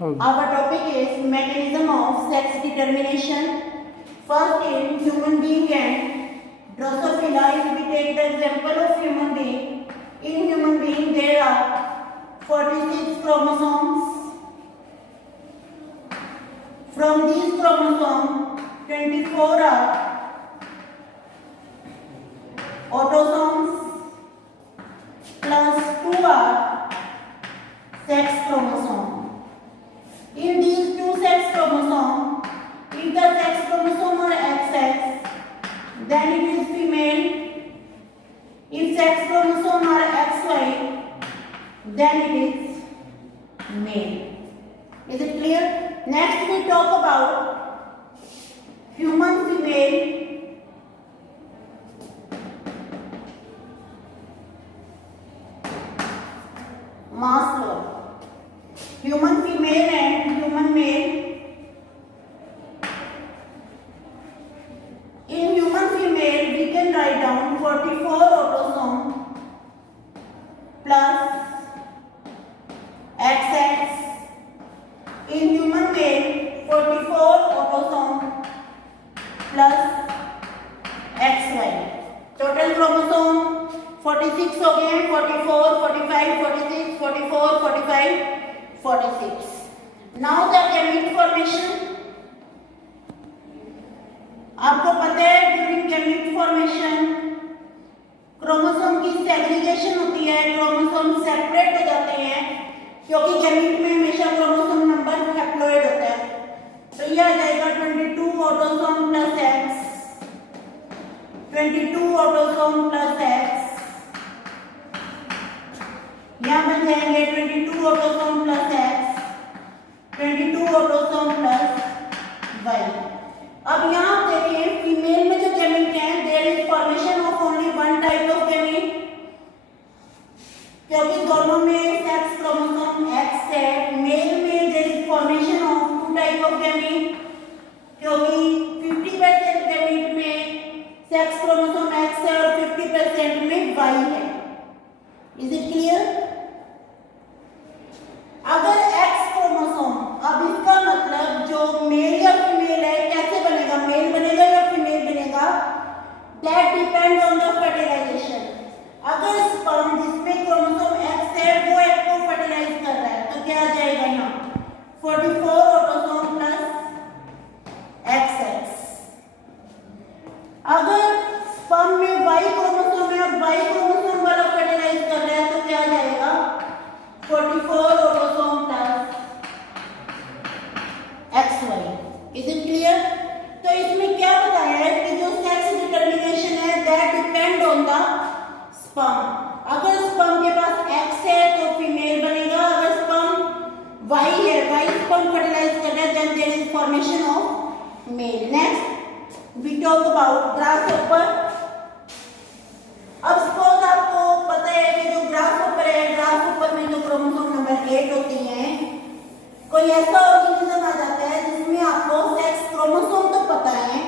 Our topic is mechanism of sex determination. First in human being and Drosophila. If we take the example of human being, in human being there are 46 chromosomes. From these chromosomes, 24 are autosomes plus 2 are sex chromosomes. In these two sex chromosomes, if the sex chromosome are XX, then it is female. If sex chromosome are XY, then it is male. Is it clear? Next we talk about human female. Mass law. Human female and human male. In human female, we can write down 44 autosome plus XX. In human male, 44 autosome plus XY. Total chromosome 46 हो गए, 44, 45, 46, 44, 45, 46. Now the gamete formation. आपको पता है during gamete formation chromosome की segregation होती है, chromosome separate हो जाते हैं क्योंकि गैमीट में हमेशा क्रोमोसोम नंबर हैप्लॉइड होता है. तो यह आ जाएगा 22 autosome plus X, 22 autosome plus X. यहाँ बन जाएंगे 22 autosome plus X, 22 autosome plus Y. अब यहाँ देखिए फीमेल में जो गैमीट है there is formation of only one type of gamete क्योंकि दोनों में सेक्स क्रोमोसोम एक्स है. मेल में there is formation of two type of gamete क्योंकि 50% गैमीट में सेक्स क्रोमोसोम एक्स है और 50% में वाई है. Is it clear? अगर एक्स क्रोमोसोम, अब इसका मतलब जो मेल या फीमेल है कैसे बनेगा, मेल बनेगा या फीमेल बनेगा, that depend on the fertilization. अगर स्पर्म जिसमें क्रोमोसोम एक्स है वो एग को फर्टिलाइज कर रहा है तो क्या आ जाएगा यहाँ 44 ऑटोसोम प्लस XX. अगर स्पर्म में वाई क्रोमोसोम है और वाई क्रोमोसोम वाला फर्टिलाइज कर रहा है तो क्या आ जाएगा 44 autosome plus XY. Is it clear? तो इसमें क्या बताया है कि जो सेक्स डिटरमिनेशन है that depend on the sperm. अगर स्पर्म के पास X है तो फीमेल बनेगा, अगर स्पर्म Y है, Y स्पर्म फर्टिलाइज कर रहा है then there is formation of male. Next we talk about grasshopper. अब सपोज आपको पता है कि जो ग्रासहोपर है, ग्रासहोपर में जो क्रोमोसोम नंबर 8 होती हैं, कोई ऐसा ऑर्गेनिज्म आ जाता है जिसमें आपको सेक्स क्रोमोसोम तो पता है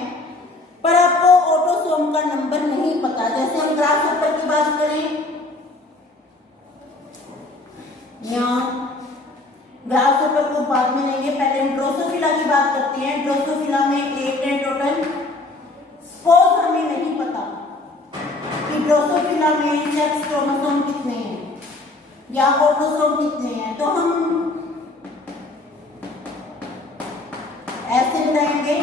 पर आपको ऑटोसोम का नंबर नहीं पता. जैसे हम ग्रासहोपर की बात करें, यहाँ ग्रासहोपर को बाद में लेंगे, पहले हम ड्रोसोफिला की बात करते हैं. ड्रोसोफिला में 8 है टोटल. सपोज हमें नहीं पता कि ड्रोसोफिला में सेक्स क्रोमोसोम कितने हैं या ऑटोसोम कितने हैं, तो हम ऐसे बताएंगे.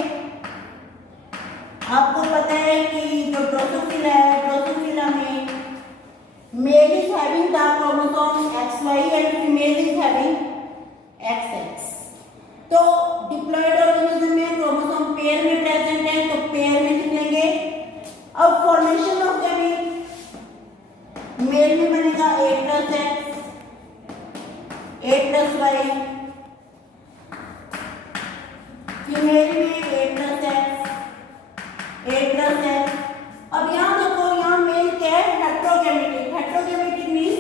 आपको पता है कि जो ड्रोसोफिला है, ड्रोसोफिला में male is having the chromosome XY and female is having XX. तो डिप्लॉयड ऑर्गेनिज्म में क्रोमोसोम पेयर में प्रेजेंट है तो पेयर में लिख लेंगे. अब फॉर्मेशन ऑफ गैमीट, मेल में बनेगा 8 plus X, 8 plus Y, female में 8 प्लस X, 8 प्लस X. अब यहाँ देखो, यहाँ मेल क्या है, heterogametic. Heterogametic means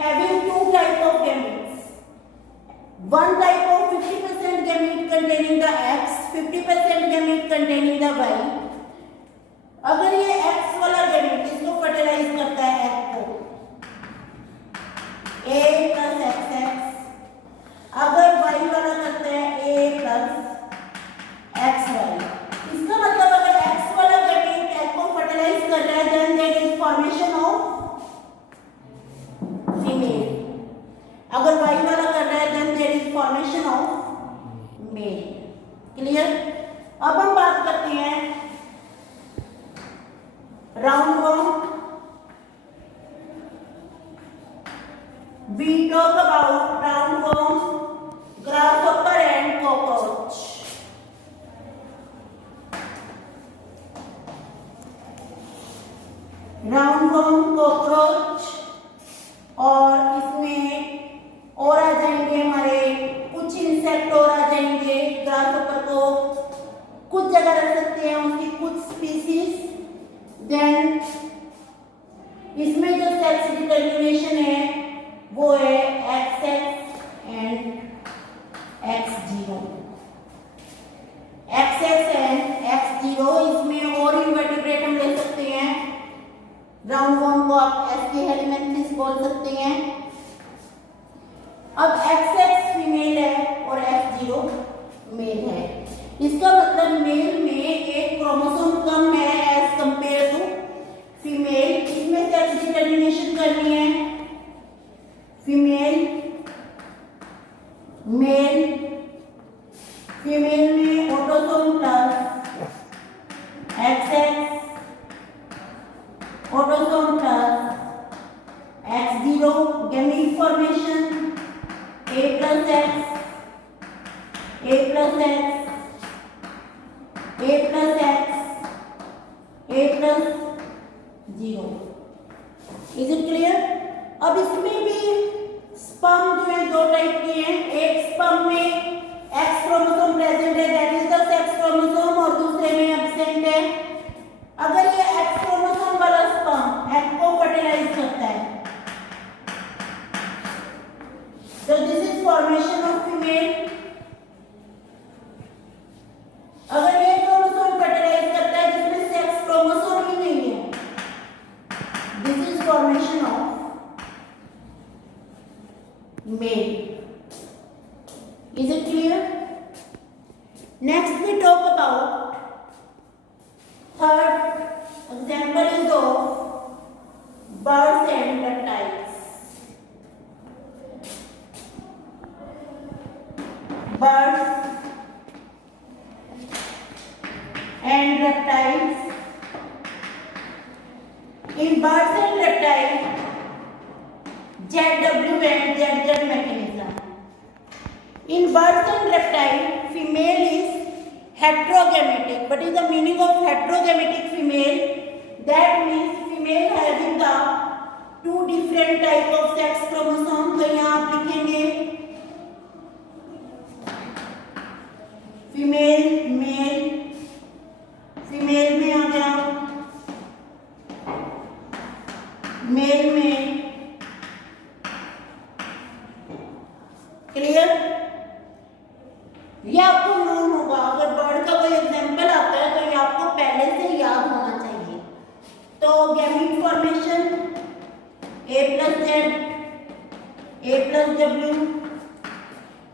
having two type of gametes. One type of 50% gamete containing the X, 50% gamete containing the Y. अगर ये X वाला गैमीट इसको फर्टिलाइज करता है एग को, A plus XX. अगर Y वाला we talk about roundworm, grasshopper and cockroach. Roundworm, cockroach और इसमें और आ जाएंगे हमारे कुछ इंसेक्ट और आ जाएंगे। ग्रासहोपर को कुछ जगह रख सकते हैं, उसकी कुछ स्पीसीज। देन इसमें जो सेक्स डिटर्मिनेशन है वो है XX and X0। XX and X0। इसमें और इनवर्टिब्रेट हम ले सकते हैं। राउंडवर्म को आप एसके हेलिमेंथिस बोल सकते हैं। अब XX फीमेल है और X0 मेल है। इसका मतलब मेल में एक क्रोमोसोम कम है एज कंपेयर टू फीमेल। इसमें सेक्स डिटर्मिनेशन करनी है। फीमेल, मेल, फीमेल में autosome plus XX, autosome plus X0, gamete formation A plus X, A plus X, A plus X, A plus 0। Is it clear? अब इसमें भी sperm जो है दो टाइप के हैं। एक स्पर्म में X क्रोमोसोम प्रेजेंट है, that is the sex chromosome, और दूसरे में एब्सेंट है। अगर ये X क्रोमोसोम वाला स्पर्म एग को फर्टिलाइज करता है तो this is formation of female. अगर ये क्रोमोसोम फर्टिलाइज करता है जिसमें सेक्स क्रोमोसोम ही नहीं है, this is formation of male. Is it clear? Next we talk about third example is of birds and reptiles. Birds and reptiles. In birds and reptiles, ZW and ZZ mechanism. In birds and reptiles, female is heterogametic. What is the meaning of heterogametic female? That means female having the two different type of sex chromosome. तो यहाँ आप लिखेंगे female, mail. Female में आ गया, mail में। Clear? ये आपको known होगा। अगर बर्ड का कोई एग्जांपल आता है तो ये आपको पहले से याद होना चाहिए। तो gamete formation A plus Z, A plus W,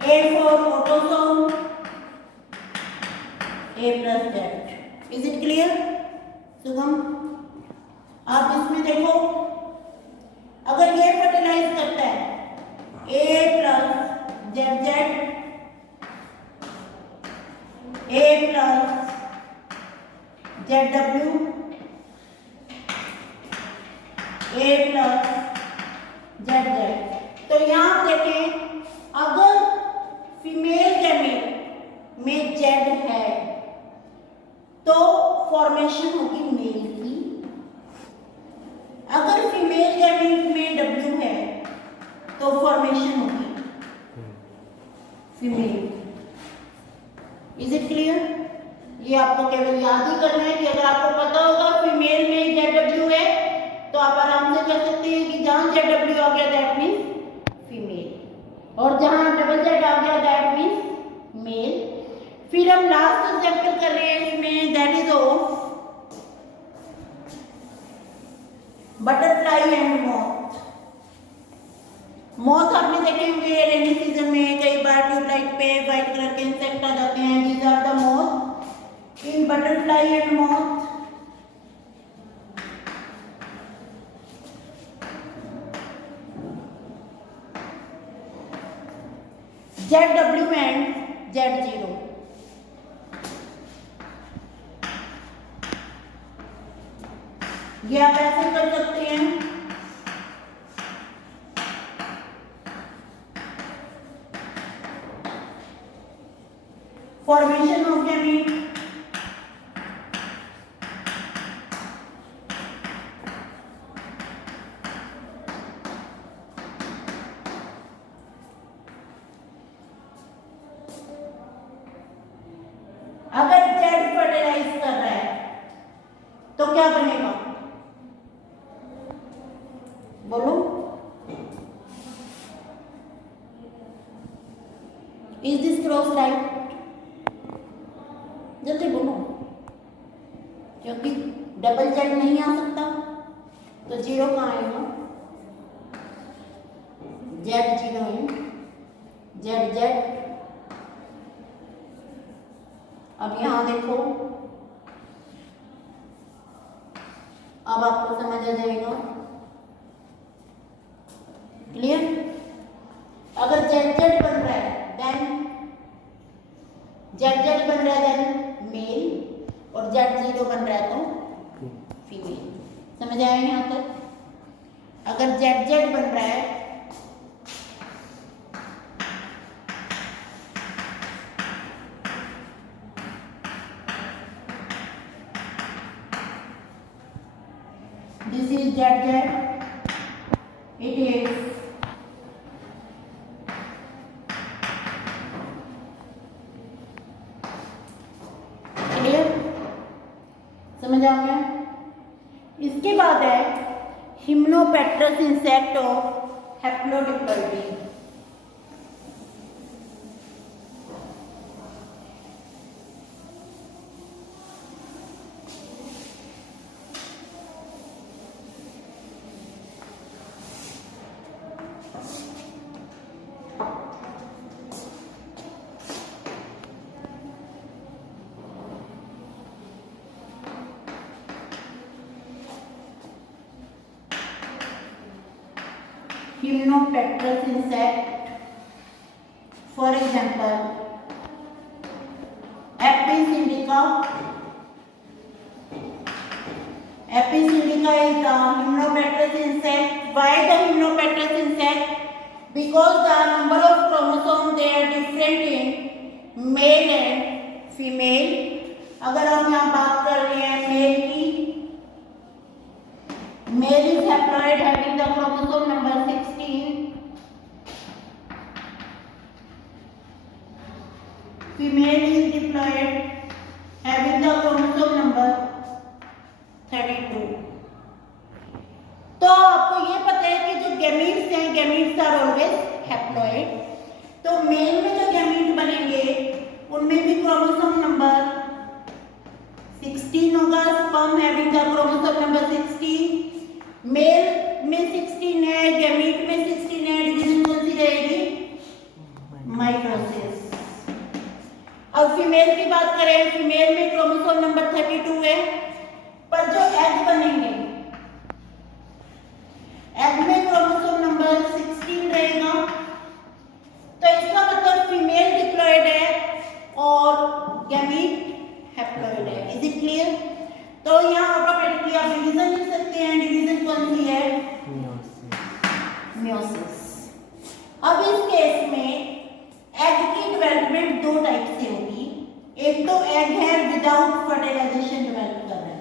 A for autosome, A plus Z। Is it clear? सुगम, आप इसमें देखो, अगर ये फर्टिलाइज करता है A plus ZZ, A plus ZW, A plus ZZ। तो यहाँ आप देखें, अगर फीमेल गैमेट में Z है तो फॉर्मेशन होगी मेल की। अगर फीमेल गैमेट में W है तो फॉर्मेशन होगी फीमेल। Is it clear? ये आपको केवल याद ही करना है कि अगर आपको पता होगा फीमेल में ZW है तो आप आराम से कर सकते हैं कि जहां ZW आ गया दैट मीन्स फीमेल, और जहां डबल Z आ गया दैट मीन्स मेल। फिर हम लास्ट एग्जांपल कर रहे हैं इसमें, that is of butterfly and moth. Moth आपने देखे होंगे रेनी सीजन में कई बार ट्यूबलाइट पे व्हाइट कलर के इंसेक्ट आ जाते हैं। These are the moth. In butterfly and moth ZW and Z0। ये आप ऐसे कर सकते हैं। फॉर्मेशन ऑफ गैमीट, अगर जेड फर्टिलाइज कर रहा है तो क्या बनेगा, बोलो। इज दिस क्रॉस राइट, जल्दी बोलो, क्योंकि डबल जेड नहीं आ सकता तो जीरो कहाँ आएगा, जेड जीरो है, जेड जेड। अब यहां देखो, अब आपको समझ आ जाएगा, क्लियर। अगर जेड जेड बन रहा है देन जेड जेड बन रहा है देन मेल, और जेड जीरो बन रहा है तो फीमेल। समझ आया यहां तक। अगर जेड जेड बन रहा है this is ZZ, it is clear, समझ आ गया। इसके बाद है hymenopterous insect of haplodiploidy. Hypnopetrus insect, for example, Apis indica. Apis indica is the Hypnopetrus insect. Why the Hypnopetrus insect? Because the number of chromosomes they are different in male and female. अगर हम यहाँ बात कर रहे हैं mail की, male is haploid having the chromosome number 16, female is diploid having the chromosome number 32। तो आपको ये पता है कि जो गैमीट्स हैं, गैमीट्स आर ऑलवेज हैप्लॉइड। तो मेल में जो गैमीट बनेंगे उनमें भी क्रोमोसोम नंबर 16 होगा, sperm having the chromosome number 16। Male में 16 है, गैमीट में 16 है, डिवीजन कौन सी रहेगी, माइटोसिस। अब फीमेल की बात करें, फीमेल में क्रोमोसोम नंबर 32 है, पर जो एग बनेंगे, एग में क्रोमोसोम नंबर 16 रहेगा। तो इसका मतलब फीमेल डिप्लॉयड है और गैमीट हैप्लॉइड है। Is it clear? तो यहाँ ऑटोमेटिकली आप डिवीजन लिख सकते हैं। डिवीजन कौन सी है, मियोसिस। अब इस केस में एग की डेवलपमेंट दो टाइप से होगी। एक तो एग है विदाउट फर्टिलाइजेशन डेवलप कर रहा है।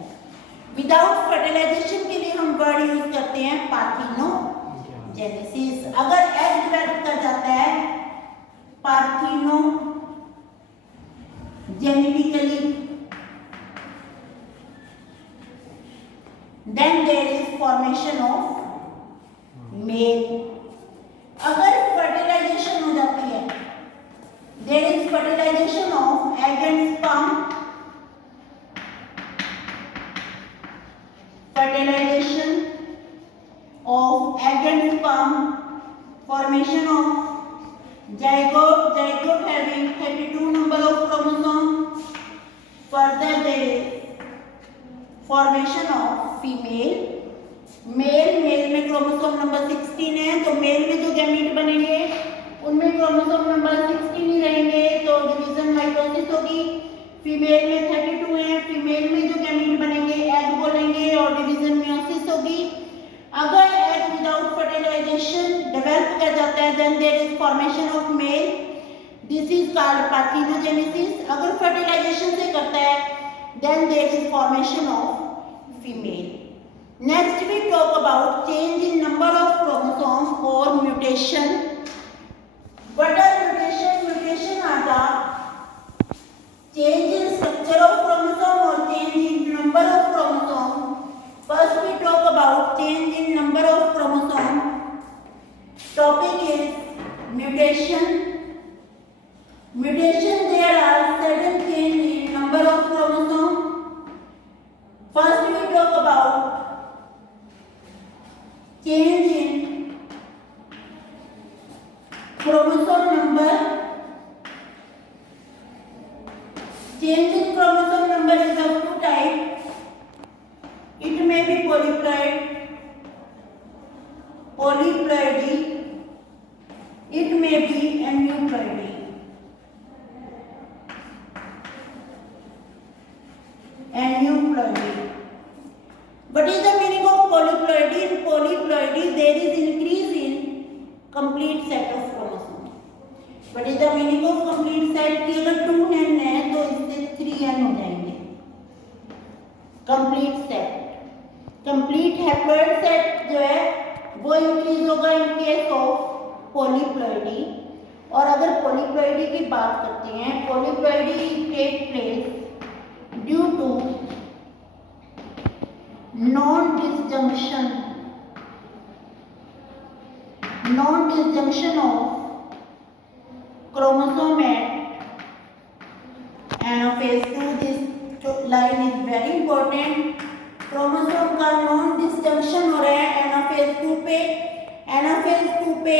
विदाउट फर्टिलाइजेशन के लिए हम वर्ड यूज करते हैं पार्थिनोजेनेसिस। अगर एग डेवलप कर जाता है पार्थिनोजेनेटिकली, then there is formation of male। अगर फर्टिलाइजेशन हो जाती है, there is fertilization of egg and sperm, fertilization of egg and sperm, formation of zygote, zygote having 32 number of chromosomes, further there is formation of female. Male में chromosome number 16 है, तो mail में जो gamete बनेंगे उनमें chromosome number 16 ही रहेंगे, तो division mitosis होगी। फीमेल में 32 है, फीमेल में जो गैमीट बनेंगे एग बोलेंगे और डिवीजन मियोसिस होगी। अगर एग विदाउट फर्टिलाइजेशन डेवलप कर जाता है, then there is formation of male. This is called parthenogenesis. अगर फर्टिलाइजेशन से करता है then there is formation of female. Next we talk about change in number of chromosome और mutation. What are mutation? Mutation are the change in structure of chromosome or change in number of chromosome. First we talk about change in number of chromosome. Topic is mutation. Mutation, there are certain change in number of chromosome. First we talk about change in chromosome number. Change in chromosome number is of two types. It may be polyploidy. It may be aneuploidy. Aneuploidy. What is the meaning of polyploidy? In polyploidy, there is increase in complete set of chromosomes. What is the meaning of complete set? कि अगर 2n है तो इससे 3n हो जाएंगे। Complete set, complete haploid set जो है वो इंक्रीज होगा इन केस ऑफ पॉलीप्लॉइडी। और अगर पॉलीप्लॉइडी की बात करते हैं, polyploidy take place due to non disjunction of chromosome at anaphase 2. This line is very important. Chromosome का नॉन डिसजंक्शन हो रहा है एनाफेज 2 पे। एनाफेज 2 पे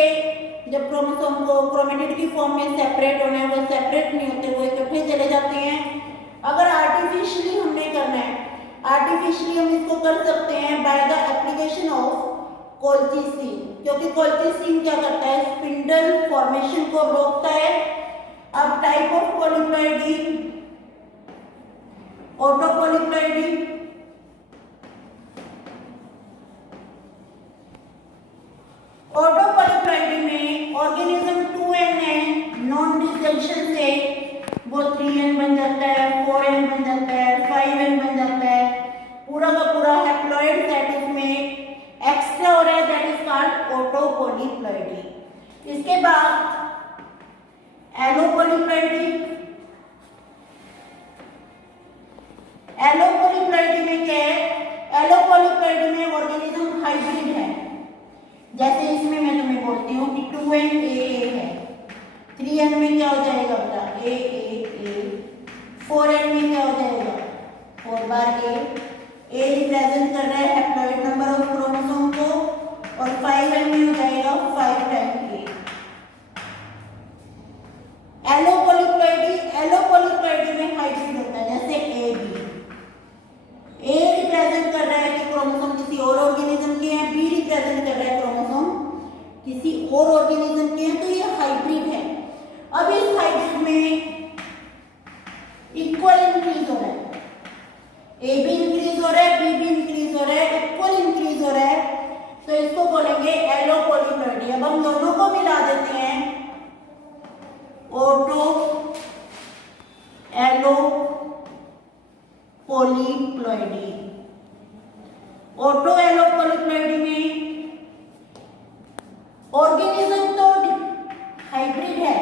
जब क्रोमोसोम को क्रोमेटिड की फॉर्म में सेपरेट होना है, वो सेपरेट नहीं होते, वो इकट्ठे चले जाते हैं। अगर आर्टिफिशियली हमने करना है, आर्टिफिशियली हम इसको कर सकते हैं by the application of colchicine, क्योंकि कोल्चिसिन क्या करता है? स्पिंडल फॉर्मेशन को रोकता है। अब टाइप ऑफ पॉलीप्लॉइडी, ऑटोपॉलीप्लॉइडी। ऑटोपॉलीप्लॉइडी में ऑर्गेनिज्म 2n है, नॉन डिसजंक्शन से वो 3n बन जाता है, 4n बन जाता है, 5n बन जाता है। पूरा का पूरा हैप्लॉइड सेट इसमें एक्स्ट्रा हो रहा है, दैट इज कॉल्ड ऑटोपॉलीप्लॉइडी। इसके बाद एलोपॉलीप्लॉइडी। एलोपॉलीप्लॉइडी में क्या है? एलोपॉलीप्लॉइडी में ऑर्गेनिज्म हाइब्रिड है। जैसे इसमें मैं तुम्हें बोलती हूँ कि 2n AA है, 3n में क्या हो जाएगा बेटा? AA। 4n में क्या हो जाएगा? 4 बार A। A रिप्रेजेंट कर रहा है हैप्लॉइड नंबर ऑफ क्रोमोसोम को, और 5n में हो जाएगा 5 टाइम A। एलोपॉलीप्लॉइडी में हाइब्रिड होता है, जैसे AB। A रिप्रेजेंट कर रहा है कि क्रोमोसोम किसी और ऑर्गेनिज्म के हैं, B रिप्रेजेंट कर रहा है क्रोमोसोम किसी और ऑर्गेनिज्म के हैं, तो ये हाइब्रिड है। अब इस हाइब्रिड में इक्वल इंक्रीज हो रहा है, ए भी इंक्रीज हो रहा है, बी भी इंक्रीज हो रहा है, इक्वल इंक्रीज हो रहा है, तो इसको बोलेंगे एलोपॉलीप्लॉइडी। अब हम दोनों को मिला देते हैं, ऑटो एलोपॉलीप्लॉइडी। ऑटो एलोपॉलीप्लॉइडी में ऑर्गेनिज्म तो हाइब्रिड है,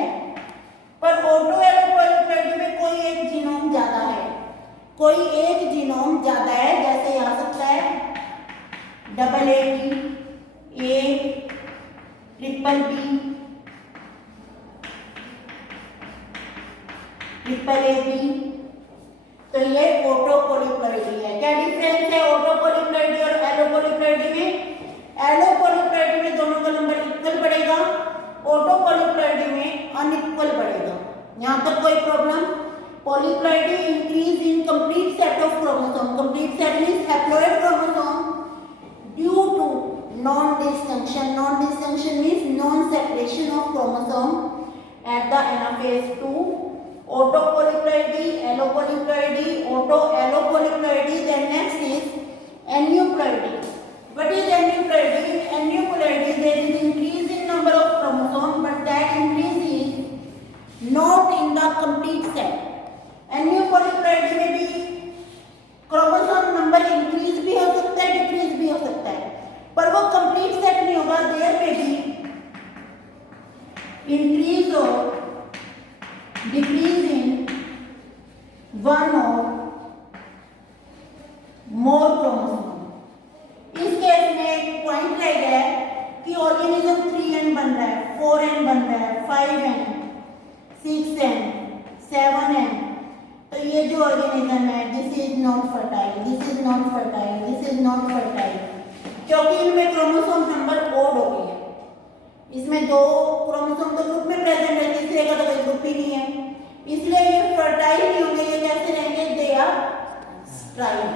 पर ऑटो एलोपॉलीप्लॉइडी में कोई एक जीनोम ज्यादा है, कोई एक जीनोम ज्यादा है। जैसे आ सकता है AA, A, BBB, AAAB, तो ये ऑटोपॉलीप्लॉइडी है। क्या डिफरेंस है ऑटोपॉलीप्लॉइडी और एलोपॉलीप्लॉइडी में? एलोपॉलीप्लॉइडी में दोनों का नंबर इक्वल बढ़ेगा, ऑटोपॉलीप्लॉइडी में अनइक्वल बढ़ेगा। यहाँ तक कोई problem? Polyploidy increase in complete set of chromosome. Complete set means haploid chromosome due to non-disjunction. Non-disjunction means non-separation of chromosome at the anaphase 2. Autopolyploidy, allopolyploidy, auto-allopolyploidy. Then next is aneuploidy. What is aneuploidy? In aneuploidy there is increase in number of chromosome, but that increase is not 4n बन रहा है, 5n, 6n, 7n। तो ये जो organism है, this is not fertile, this is not fertile, this is not fertile, क्योंकि इनमें chromosome number odd हो गई है। इसमें 2 क्रोमोसोम तो ग्रुप में प्रेजेंट है, तीसरे का तो कोई ग्रुप ही नहीं है, इसलिए ये फर्टाइल नहीं होंगे। ये कैसे रहेंगे? They are sterile,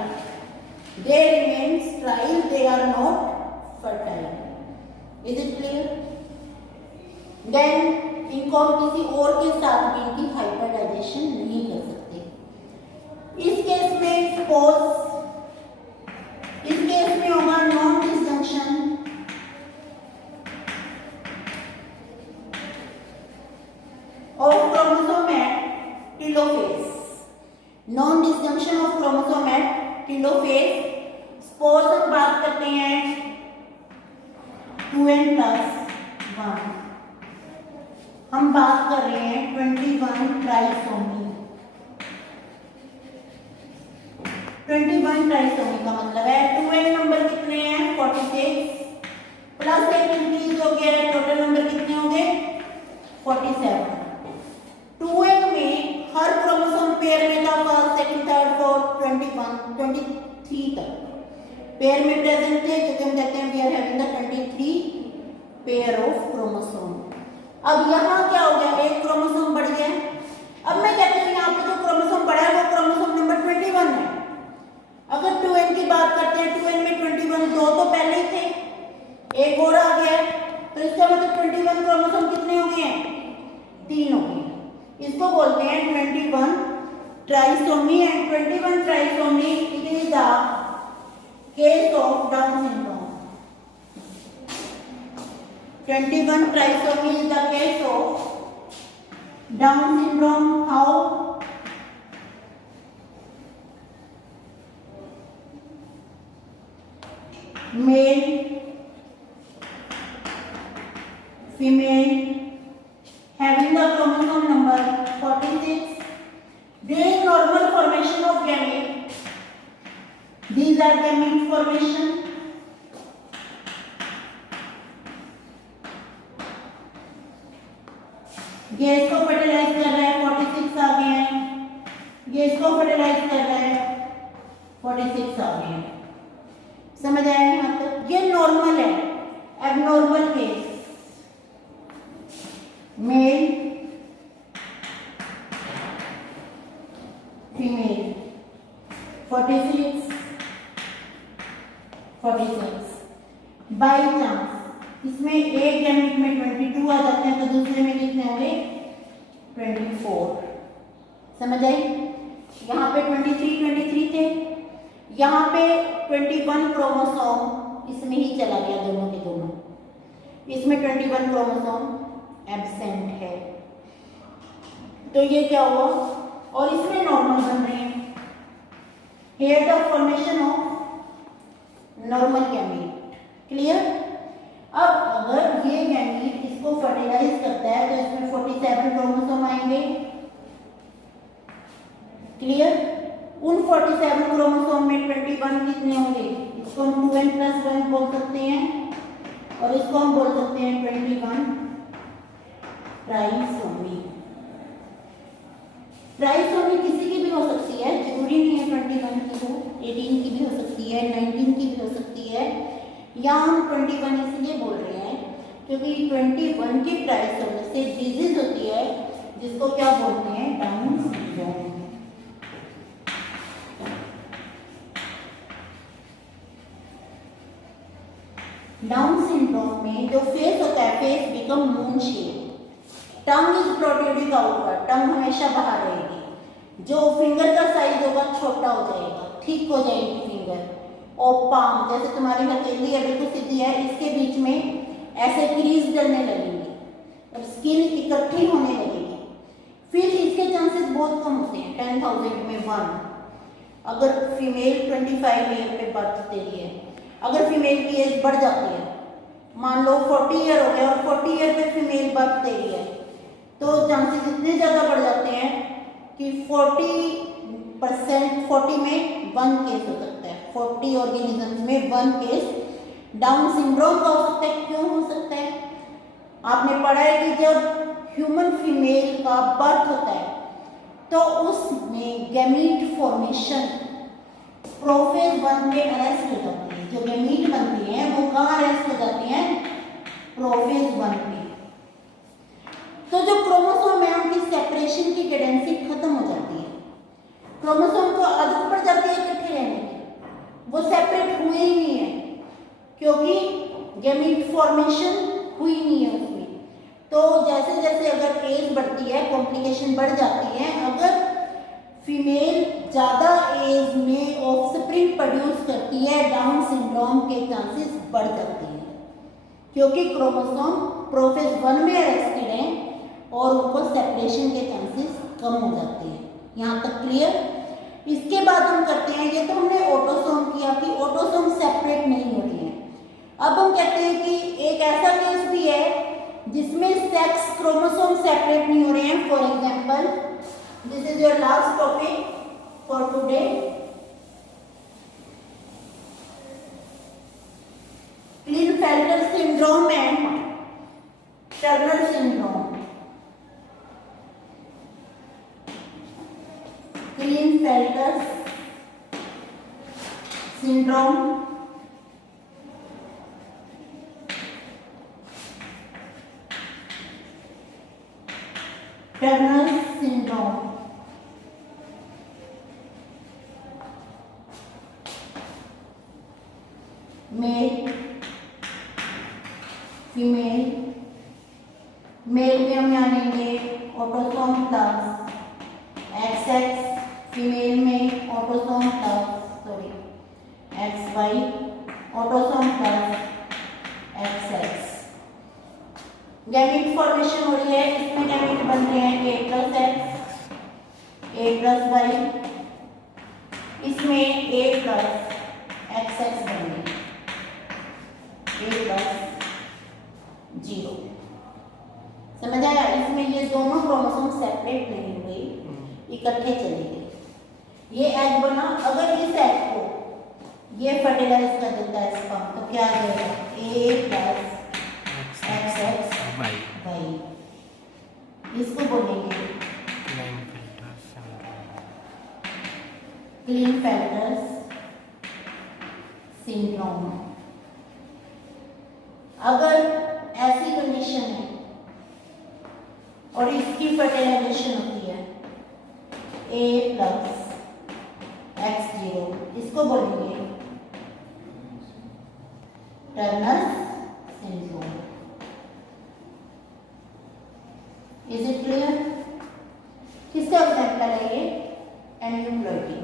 they remain sterile, they are not fertile. Is it clear? Then इनको हम किसी और के साथ भी इनकी हाइब्रिडाइजेशन नहीं कर सकते। इस केस में सपोज, इस केस में होगा non disjunction of chromosome at telophase, non disjunction of chromosome at telophase। Suppose हम बात करते हैं 2n+1, हम बात कर रहे हैं 21 ट्राइसोमी। 21 ट्राइसोमी का मतलब है 2n नंबर कितने हैं? 46 प्लस एक इंक्रीज हो गया है, टोटल नंबर कितने हो गए? 47। 2n में हर क्रोमोसोम पेयर में था, फर्स्ट, सेकंड, थर्ड, फोर्थ, 21, 23 तक पेयर में प्रेजेंट थे, क्योंकि हम कहते हैं we are having the 23 pair of chromosome. अब यहाँ क्या हो गया? एक क्रोमोसोम बढ़ गया। अब मैं कहती हूँ यहाँ पे जो क्रोमोसोम बढ़ा है वो क्रोमोसोम नंबर 21 है। अगर 2n की बात करते हैं, 2n में 21, 2 तो पहले ही थे, एक और आ गया, तो इसका मतलब 21 क्रोमोसोम कितने हो गए हैं? 3 हो गए। इसको बोलते हैं 21 trisomy, and 21 trisomy it is the case of down syndrome. 21 trisomy is the case of Down syndrome. How? Male, female having the chromosome number 46 during normal formation of gamete. These are gamete formation. ये इसको fertilise कर रहा है, 46 आ गए हैं। ये इसको fertilise कर रहा है, 46 आ गए हैं। समझ आया यहाँ तक? ये नॉर्मल है। Abnormal case, male female 46 by chance इसमें एक गैमेट में 22 आ जाते हैं, तो दूसरे में कितने होंगे? 24। समझ आई? यहाँ पे 23 थे, यहाँ पे 21 क्रोमोसोम इसमें ही चला गया, दोनों के दोनों। इसमें 21 क्रोमोसोम एब्सेंट है, तो ये क्या हुआ? और इसमें नॉर्मल बन रहे हैं। Here the formation of normal gamete. Clear? अब अगर ये गैमेट इसको फर्टिलाइज करता है तो इसमें 47 क्रोमोसोम आएंगे। क्लियर? उन 47 क्रोमोसोम में 21 कितने होंगे? इसको हम 2n+1 बोल सकते हैं, और इसको हम बोल सकते हैं 21 ट्राइसोमी। ट्राइसोमी किसी की भी हो सकती है, जरूरी नहीं है 21 की हो, 18 की भी हो सकती है, 19 की भी हो सकती है। यहाँ हम 21 इसलिए बोल रहे हैं क्योंकि 21 की ट्राइसोमी से डिजीज होती है, जिसको क्या बोलते हैं? Down syndrome. डाउन सिंड्रोम में जो फेस होता है, face become moon shape, tongue is protruding outward, tongue हमेशा बाहर रहेगी, जो फिंगर का साइज होगा छोटा हो जाएगा, ठीक हो जाएगी फिंगर, और पाम जैसे तुम्हारी हथेली अभी तो सीधी है, इसके बीच में ऐसे क्रीज डलने लगेंगी और स्किन इकट्ठी होने लगेगी। फिर इसके चांसेस बहुत कम होते हैं, 10,000 में 1। अगर फीमेल 25 ईयर पे बर्थ दे रही है, अगर फीमेल की एज बढ़ जाती है, मान लो 40 ईयर हो गया और 40 ईयर पे फीमेल बर्थ दे रही है, तो चांसेस इतने ज़्यादा बढ़ जाते हैं कि 40 में 1 केस हो सकता है। 40 ऑर्गेनिजम्स में 1 केस डाउन सिंड्रोम का हो सकता है। क्यों हो सकता है? आपने पढ़ा है कि जब ह्यूमन फीमेल का बर्थ होता है तो उसमें गैमीट फॉर्मेशन प्रोफेज 1 में अरेस्ट हो जाती है। जो गैमीट बनती हैं वो कहाँ अरेस्ट हो जाती हैं? प्रोफेज 1 पे। तो जो क्रोमोसोम है उनकी सेपरेशन की टेंडेंसी खत्म हो जाती है। क्रोमोसोम को आदत पड़ जाती है इकट्ठे रहने की, वो सेपरेट हुए ही नहीं है क्योंकि गैमीट फॉर्मेशन हुई नहीं है उसमें। तो जैसे जैसे अगर एज बढ़ती है कॉम्प्लिकेशन बढ़ जाती है। अगर फीमेल ज़्यादा एज में ऑफस्प्रिंग प्रोड्यूस करती है डाउन सिंड्रोम के चांसेस बढ़ जाते हैं क्योंकि क्रोमोसोम प्रोफेज 1 में अरेस्टेड हैं और उनको सेपरेशन के चांसेस कम हो जाते हैं। यहाँ तक क्लियर? इसके बाद हम करते हैं, ये तो हमने ऑटोसोम किया कि ऑटोसोम सेपरेट नहीं होती हैं। अब हम कहते हैं कि एक ऐसा केस भी है जिसमें सेक्स क्रोमोसोम सेपरेट नहीं हो रहे हैं। For example, this is your last topic for today. Klinefelter syndrome and Turner syndrome. Klinefelter syndrome Turner syndrome. Male female, male में हम यहाँ लेंगे ऑटोसोम प्लस XX, फीमेल में autosome plus XY, autosome plus XX। Gamete formation हो रही है, इसमें gamete बन रहे हैं A plus X, A plus Y, इसमें A प्लस XX बन रही है, A प्लस 0। समझ आया? इसमें ये दोनों क्रोमोसोम सेपरेट नहीं हुए, इकट्ठे चले गए। ये एग बना, अगर इस एग को ये फर्टिलाइज कर देता है स्पर्म तो क्या आ जाएगा? A plus XX Y। इसको बोलेंगे क्लीनफेल्टर सिंड्रोम। अगर ऐसी कंडीशन है और इसकी फर्टिलाइजेशन होती है A प्लस X0, इसको बोलेंगे Turner syndrome. Is it clear? किसका एग्जाम्पल है ये? एन्यूप्लॉइडी।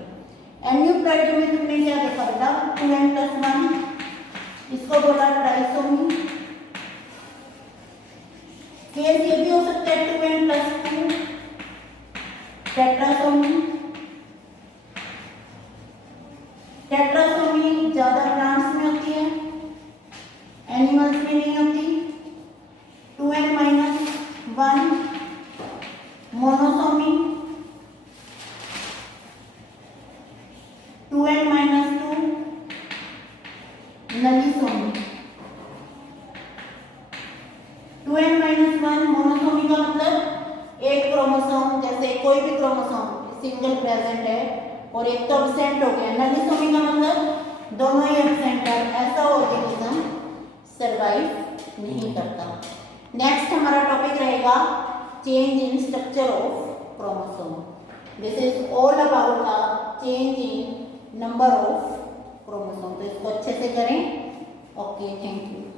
एन्यूप्लॉइडी में तुमने क्या देखा बेटा? 2n+1, इसको बोला ट्राइसोमी। केस ये भी हो सकता है 2n+2 टेट्रासोमी। टेट्रासोमी ज्यादा प्लांट्स में होती है, एनिमल्स में नहीं होती। 2n-1 monosomy, 2n-2 नलीसोमी। 2n-1 monosomy का मतलब एक क्रोमोसोम, जैसे कोई भी क्रोमोसोम सिंगल प्रेजेंट है और एक तो एब्सेंट हो गया। नलीसोमी का मतलब दोनों ही एब्सेंट है, ऐसा ऑर्गेनिज्म सरवाइव नहीं करता। नेक्स्ट हमारा टॉपिक रहेगा change in structure of chromosome. This is all about the change in number of chromosome. तो इसको अच्छे से करें। Okay, thank you.